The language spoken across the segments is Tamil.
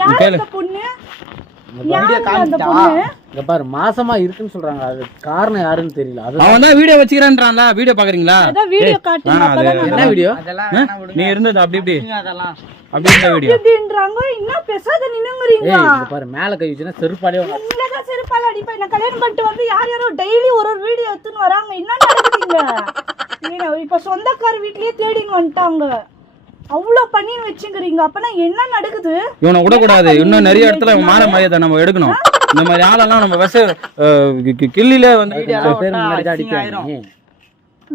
யார் அந்த பொண்ணு? இங்க பாரு மாசமா இருக்குன்னு சொல்றாங்க. அது காரணம் யாருன்னு தெரியல. அவன் தான் வீடியோ வச்சுக்கிறான்றான்ல. வீடியோ பாக்குறீங்களா? அதான் வீடியோ காட்டுங்க. என்ன வீடியோ? நீ இருந்தது அப்படி அப்படி இந்த வீடியோ அப்படின்றாங்க. என்ன பேசாத நின்னுங்கறீங்க. இங்க பாரு மேல கை வச்சுனா செருப்பாலே உங்களதா செருப்பால அடிப்பேன். நான் கல்யாணம் பண்ணிட்டு வந்து யாரோ டெய்லி ஒரு வீடியோ எடுத்துன்னு வராங்க. என்ன நடக்குதுங்க? இப்ப சொந்தக்கார வீட்லயே தேடின்னு வந்துட்டாங்க. அவ்வளோ பண்ணி வச்சுக்கிறீங்க. அப்பனா என்ன நடக்குது? இவனை விடக்கூடாது. இன்னும் நிறைய இடத்துல மான மரியாதை நம்ம எடுக்கணும். இந்த மாதிரி ஆளெல்லாம் நம்ம கிள்ளில வந்து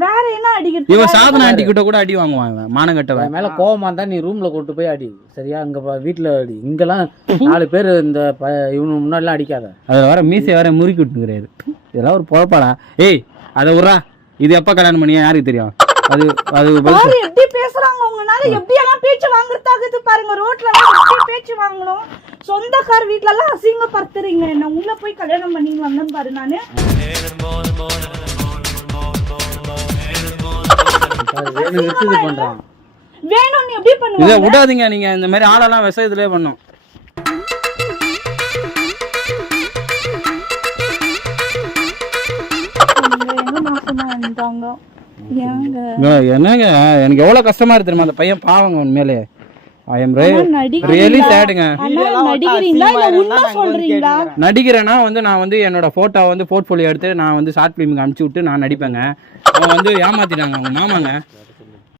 வேற என்ன அடிக்கிறது? இவன் சாதனை ஆண்டி கிட்ட கூட அடி வாங்குவான். மானம் கட்டவன் மேல கோவமா இருந்தா நீ ரூம்ல கூட்டு போய் அடி. சரியா? இங்க வீட்டுல அடி. இங்கெல்லாம் 4 பேர் இந்த இவனு முன்னாடிலாம் அடிக்காத. அதுல வர மீசை வேற முறுக்கி விட்டுங்கிறாரு. இதெல்லாம் ஒரு பொழப்பாடா. ஏய் அதை விட்றா. இது எப்ப கல்யாணம் பண்ணியா யாருக்கு தெரியும்? அது எப்படி பேசுறாங்க உங்கனால? எப்படி எல்லாம் பேச்சு வாங்குறதாகுது பாருங்க. ரோட்ல எல்லாம் எப்படி பேச்சு வாங்கணும்? சொந்தக்கார வீட்ல எல்லாம் அசிங்கப்படுத்துறீங்க. என்ன உள்ள போய் கல்யாணம் பண்ணி வந்தேன் பாரு. நானு வேணும் நீ எப்படி பண்ணுவ? இதை விடாதீங்க. நீங்க இந்த மாதிரி ஆளெல்லாம் விஷயத்திலே பண்ணும். என்னங்க எனக்கு எவ்வளவு கஷ்டமா இருக்கு தெரியுமா? அந்த பையன் பாவங்க உண்மையிலே. I am really சேடுங்க. நடிக்கிறேன்னா வந்து நான் வந்து என்னோட போட்டோ வந்து போர்ட்ஃபோலியோ எடுத்து நான் வந்து ஷார்ட் ஃபிலிமுக்கு அனுப்பிச்சு விட்டு நான் நடிப்பேங்க. அவன் வந்து ஏமாத்திட்டாங்க அவங்க மாமாங்க.